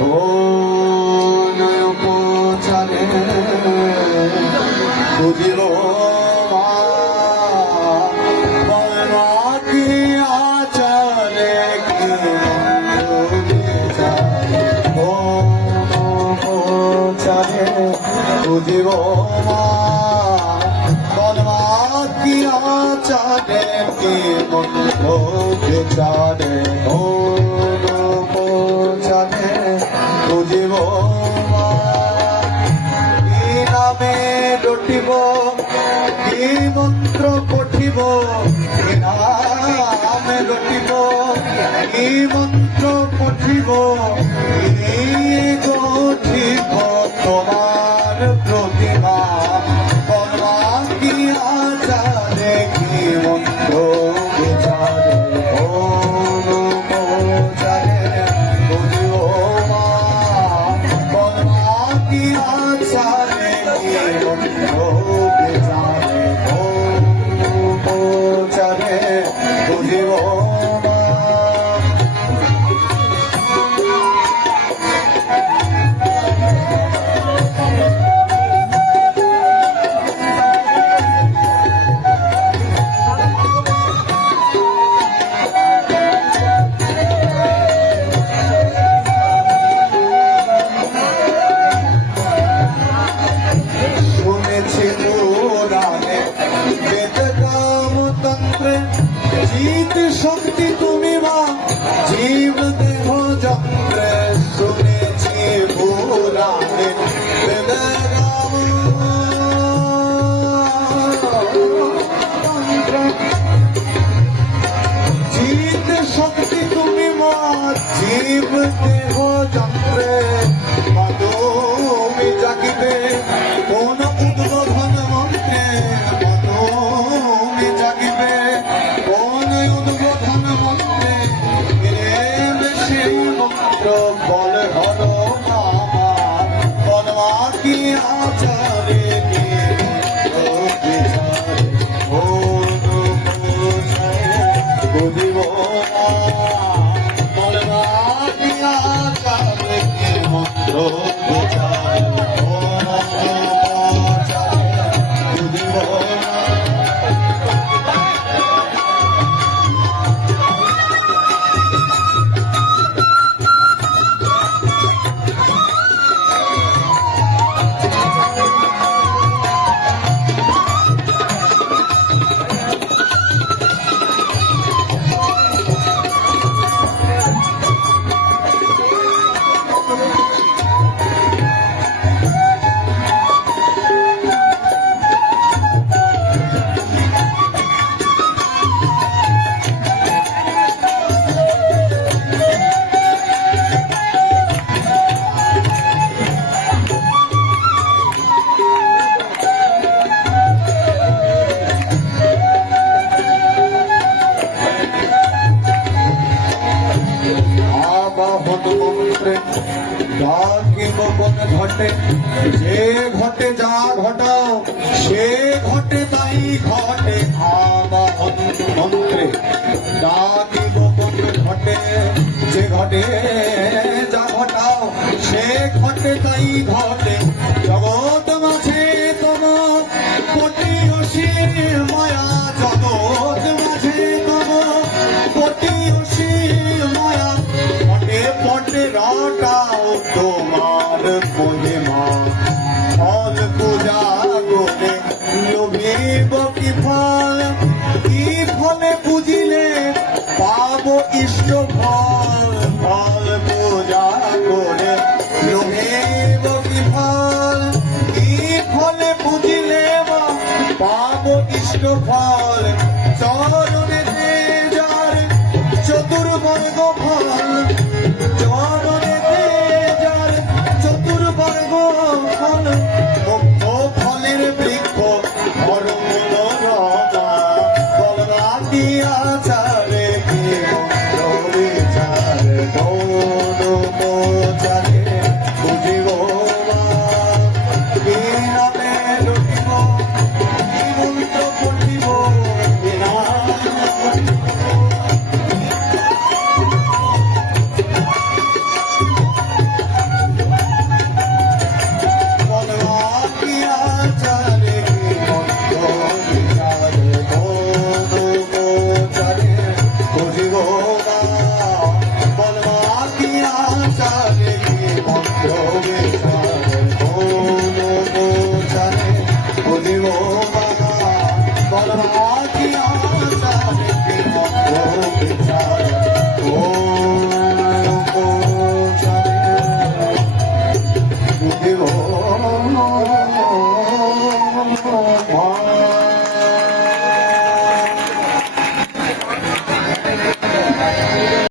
ও নয়পচারে বুঝিল কি আচারে ও নয়পচারে বুঝিব কি আচারে কি মন্দ বিচারে ও নয়পচারে বুঝিব কি নামে লুটিব কি মন্ত্র পঠিব কি নামে লুটিব কি মন্ত্র পঠিব কি গঠিব তোমার প্রতিমা বলবা কি আচারে কি মন্ত্র বিচারে ও নয়পচারে বুঝিব কি আচারে কি মন্ত্র বিচারে ও নয়পচারে বুঝিব जीत शक्ति তুমি মা জীব দেহ যন্ত্রে শুনেছি পুরাণে जीत शक्ति তুমি মা জীব দেহ যন্ত্রে তুমি জাগিবে কোন উদ্বোধন মন্ত্রে তুমি জাগিবে বল হর মামা বলবা কি আচারে ও বুঝিব বলবা কি আচারে মন্ত্র বিচার বুঝিব ঘটে যে ঘটে যা ঘটাও সে ঘটে তাই ঘটে আবাহন মন্ত্রে ডাকিব ঘটে যে ঘটে যা ঘটাও সে ঘটে তাই ঘটে জগৎ মাঝে তোমার কোটি অসীম মায়া জগৎ মাঝে তোমার কোটি অসীম মায়া পটে পটে রটাও তোমার মহিমা ফল পূজা করে লোভিব কি ফল কি ফলে বুঝিলে পাব ইষ্ট ফল ফল পূজা করে লোভিব কি ফল কি ফলে বুঝিলে পাব ইষ্ট ফল